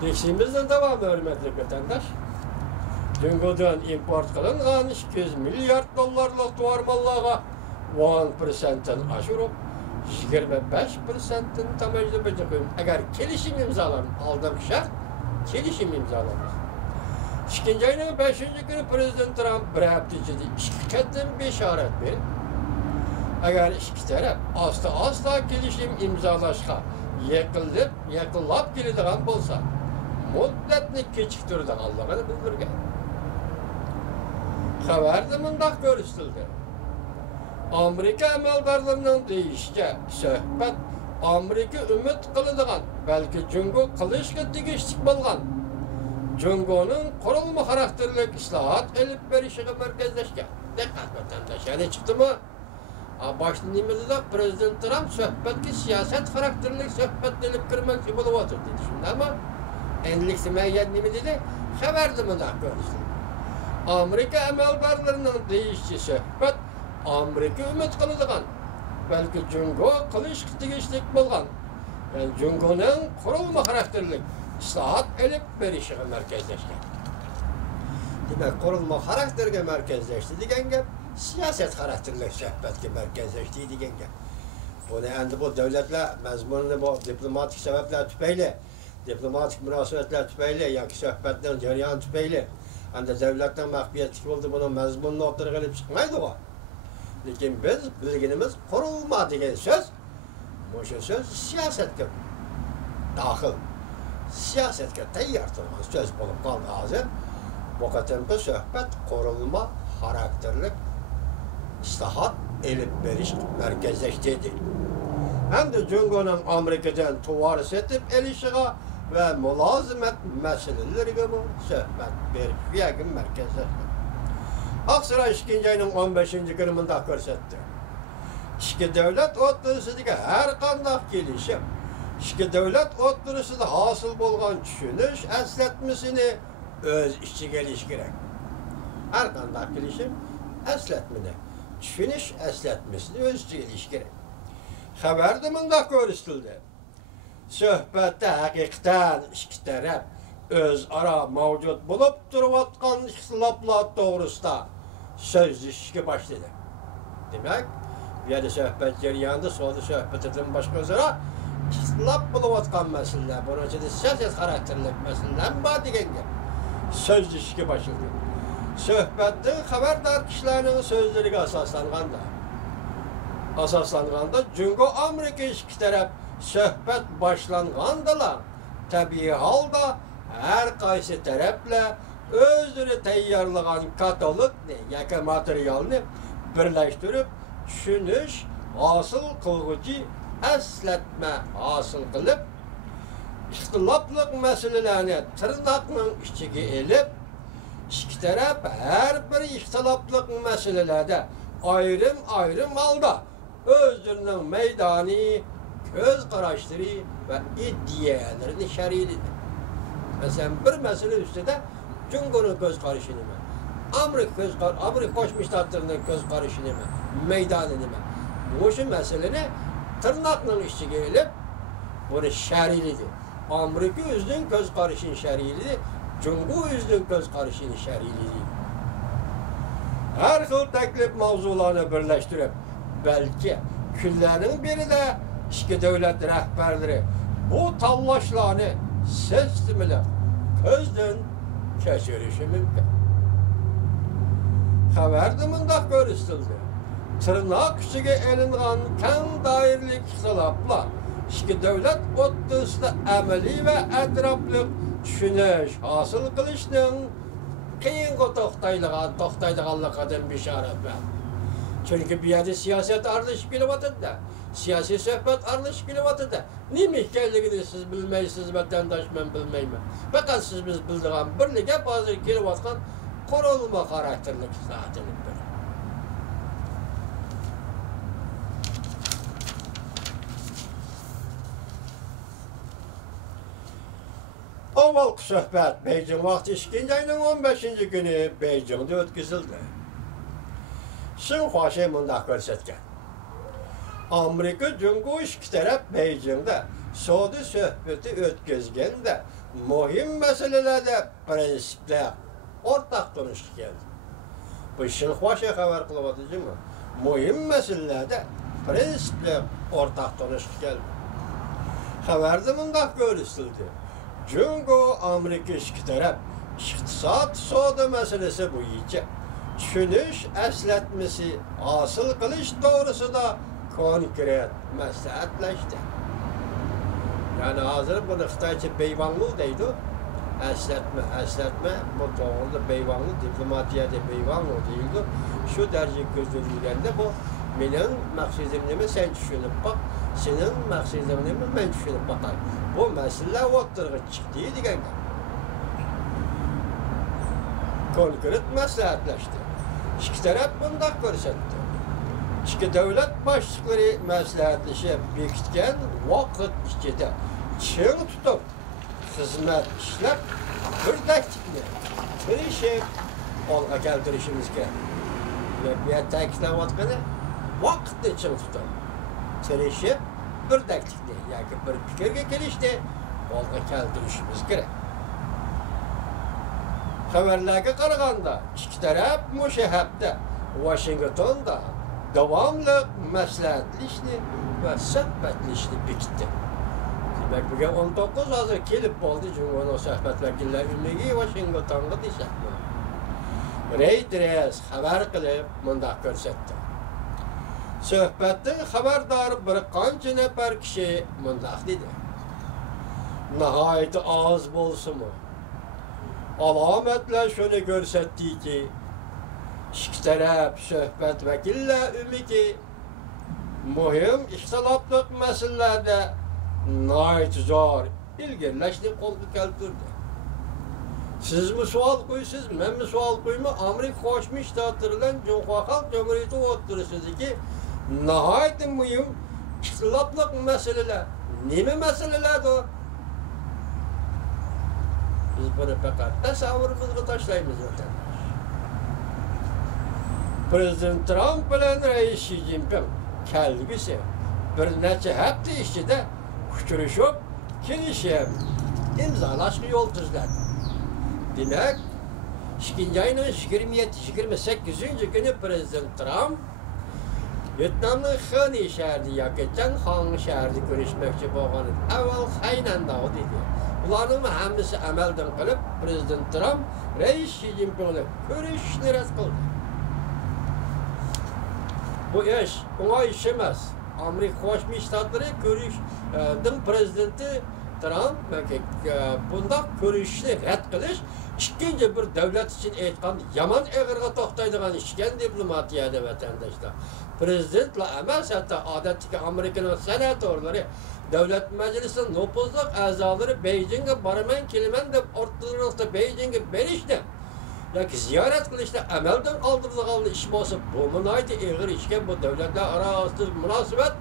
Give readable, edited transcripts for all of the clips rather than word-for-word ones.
Dişimizden devam hürmetli vatandaş. Cungo'dan import kılınan 200 milyar dolarlık duvarmallığa 10%'den aşırı 25%'den tamamıyla beceriyorum. Eğer kelişim imzalarım, aldığım şart kelişim imzalarım. İkinci ayının 5. günü Prezident Trump bir hafta içinde şirketten bir işaret verin. Eğer iki taraf asla kelişim imzalaşka yakınlap geldiğin bolsa, müddetini keçiktirdi Allah'ını bildirgen. Haberde mındaq görüştüldü. Amerika əməldarlarının deyişçe söhbət Amerika ümid qılıdığan, belki Cungo qılışqa tegişlik bolğan Cungo'nun kurulma karakterlik islahat elip verişine merkezleşken. Dikkat vatandaş, yani çıktı mı? Başta nimeli de Prezident Trump söhbetki siyaset karakterlik söhbet elip kırmak gibi otur dedi şimdi ama enlikli meyyen nimeli de haberdi mi da görürsün. Amerika əməldarlarının deyişçi söhbət Amerika ümid qılıdığan, belki Cungo qılışqa tegişlik bolğan, yani Cungo'nun kurulma karakterlik islahat elip verişine merkezleşken. Demek kurulma karakterge merkezleşti diyen gep, siyaset karakterli söhbetge merkezleşti diyen gep. Bunu endi bu devletle mezmununu bu diplomatik sebepler tüpeyle, diplomatik münasebetler tüpeyle, yaki söhbetlerin cereyan tüpeyle, endi devletten mahfiyetlik oldu bunun mezmununu ortaya gelip çıkmaydı o. Lakin biz bilginimiz kurulma diyen söz, bu söz siyasetge dahil. Siyasetke teyyar turgan söz bolup kaldı hazır. Bu katempe söhbet korulma karakterlik islahat elip veriş merkezleştiydi. Hem de Cungo'nun Amerika'dan tuvaris etip elişiğe ve mülazimet meseleleri bu söhbet bir yakın merkezleşti. Aksaray 2. ayının 15. günümünde görsetti. İki devlet oturusudaki her kandak gelişim İki devlet oturusunda hasıl bolğan düşünüş əsletmesini öz içine geliş gerek. Her kandak gelişim əsletmini, düşünüş əsletmesini öz içine geliş gerek. Haberde mındaq görüştüldü. Söhbette hakikaten iki taraf öz ara mevcut bulup duruvatkan ihtilaflar doğrusunda sözleşki başladı. Demek, bir de söhbet ceryandı, sonra söhbet edilen başka üzere İhtilaf buluvatkan meseleler, bunun için siyaset karakterlik meseleler var diyen sözleşki başladı. Söhbette haberdar kişilerinin sözleri asaslanğanda Cungo Amerika iki taraf söhbet başlanğandalar. Tabii halda her kaysi tarafla özünü teyyarlığan katolik yaka materyalini birleştirip düşünüş, asıl kılgıcı əsletme hasıl kılıp, ihtilaflık meselelerini tırnakla içine elip, iki taraf her bir ihtilaflık meselelerde ayrım halda özlerinin meydanı, göz karıştırı ve iddialarını şerilidir. Mesela bir mesele üstünde Cungo'nun göz karışını mı? Amerika Koçmuş Tatlarının göz karışını mı? Meydanını mı? Bu şu meseleni tırnakla içine elip bunu şerilidir. Amerika özünün göz karışını şerilidir. Cungo özünün göz karışını şerilidir. Her xil teklif mavzularını birleştirip belki küllerin biri de iki devlet rehberleri bu tallaşlarını sistemiyle gözden keçirişi mümkün. Haberde mındaq görüştüldü. Tırnak içine elinğan kən dairlik ihtilaflar iki devlet o'rtasida ameli ve etraflı düşünüş hasıl kılışının kıyınғы toxtaydıqanlıqadan bir şaret var. Çünkü bir yerde siyaset arlaşıp gelivatıdır. Siyasi söhbet arlaşıp gelivatıdır. Neymiş geldiğini siz bilmeysiniz, vatandaş ben bilmeyim. Fakat siz biz bildiğin birlikte bazı gelivatkan korunma karakterlik zaten böyle. Avval söhbət Beijing vaxtı 2. ayının 15. günü Beijing'de ötküzüldü. Xinhua mındaq görsətkən. Amerika Cungo iki tərəf Beijing'de soda söhbeti ötközgende muhim meselelerde prensipler ortak konuştuk geldi. Bu işin hoşa haber kılabatıcı mı? Muhim meselelerde prensipler ortak konuştuk geldi. Haberde mındak görüştüldü. Cungo Amerika iki taraf iktisat soda meselesi bu iyice. Düşünüş esletmesi, asıl kılış doğrusu da konkret maslahatlaştı. Yani hazır bunu Xitayca beyvanlığı deydi. Esletme, bu doğruda beyvanlı, diplomatiyada beyvanlığı değildi. Şu derece gözlenilgende bu, benim maksidimimi sen düşünüp bak, senin maksidimimi ben düşünüp bakayım. Bu mesele oturgu çıktı degan. Konkret maslahatlaştı. İki taraf bunda ko'rsatdi. İki davlat başlıkları maslahatlashib bekitgan vaqt ichida ching tutib xizmat ishlab bir taktikni tirishib olg'a keltirishimiz kerak. Bu yerda ta'kidlayotgani vaqtni ching tutib tirishib bir taktikni yoki bir fikrga kelishni olg'a keltirishimiz kerak. Haberlarga qaraganda ikki taraf mushahhabda Washingtonda davomli maslahatlashishni va suhbatlashishni bekitdi. Demak, bugun 19 hozir kelib bo'ldi Jumhuriyat suhbat vakillari uyligi Washingtonga deyapti. Reuters xabar qilib mundaq ko'rsatdi. Suhbatdan xabardor bir qancha nafar kishi mundaq dedi. Nihoyat oz bo'lsa-mu alametler şunu gösterdi ki, iki taraf söhbet vekiller ümidi, muhim ihtilaflık meselelerde nayet zor ilgirleşti koldu keltirdi. Siz mi sual koyuyorsunuz, ben mi sual koyuyorum? Amerika koşmuş dağıtırılan Cumhuriyet Halk Cumhuriyeti oturursunuz ki, nayet muhim ihtilaflık meseleler. Ne meselelerdi o? Biz bunu fakat tasavvurumuzga taşlaymiz vatandaş. Prezident Trump bilan Reis Xi Jinping kelgisi bir necha hafta ichida uchrashib, kelishib, imzolashga yo'l tuzladi. Demak, 2 ayning 27-28 kuni Prezident Trump Vyetnamning Hanoi shahrida yoki Changhang shahrida ko'rishmoqchi bo'lgan avval Haynanda dedi. Ularning hammasi amaldan qilib, Prezident Trump Reis Xi Jinping bilan ko'rishishni rad qildi. Bu ish o'ng'ay ish emas. Amerika Qo'shma Shtatlari ko'rishning prezidenti Trump bundoq ko'rishishni rad qilish ikkinchi bir davlat uchun aytgan yomon eg'irga to'xtaydigan ishgan diplomatiyada vatandoshlar. Prezidentlar emas, hatto odatdagi Amerikaning senatorlari Davlat Majlisining nüfuzlu a'zolari Beijingga boraman kelaman deb ortiqcha Beijingga berishdi. Yoki ziyorat qilishda amaldan qoldirilgan ish bo'lsa, bu nihoyat og'ir ishga bu davlatlar orasidagi munosabat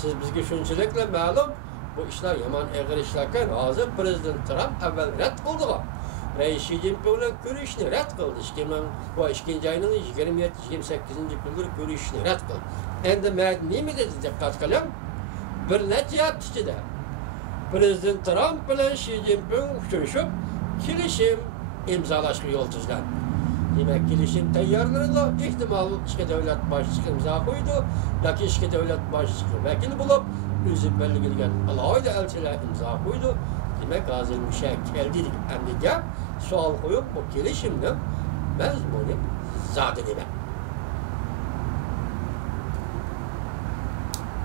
siz bizga shunchalikla ma'lum bu ishlar yomon og'ir ishlar ekan. Hozir Prezident Trump avval rad qildi. Reis Xi Jinping bilan ko'rishishni rad qildi. 2 ayning 27-28 kunlari ko'rishishni rad qildi. Endi men nima dedi diqqat qiling. Bir necha hafta ichida Prezident Trump bilan Xi Jinping uchrashib, kelishim imzolashga yo'l tuzladi. Demak, kelishim tayyorlanadi. Ehtimol ikki davlat boshchisi imzo qo'ydi, yoki ikki davlat boshchisi vakil bo'lib, o'zi belgilagan alohida elchilar imzo qo'ydi. Demak, hozir mushak keldi dedik. Endi gap savol qo'yib, bu kelishimni mazmuni zodi demak.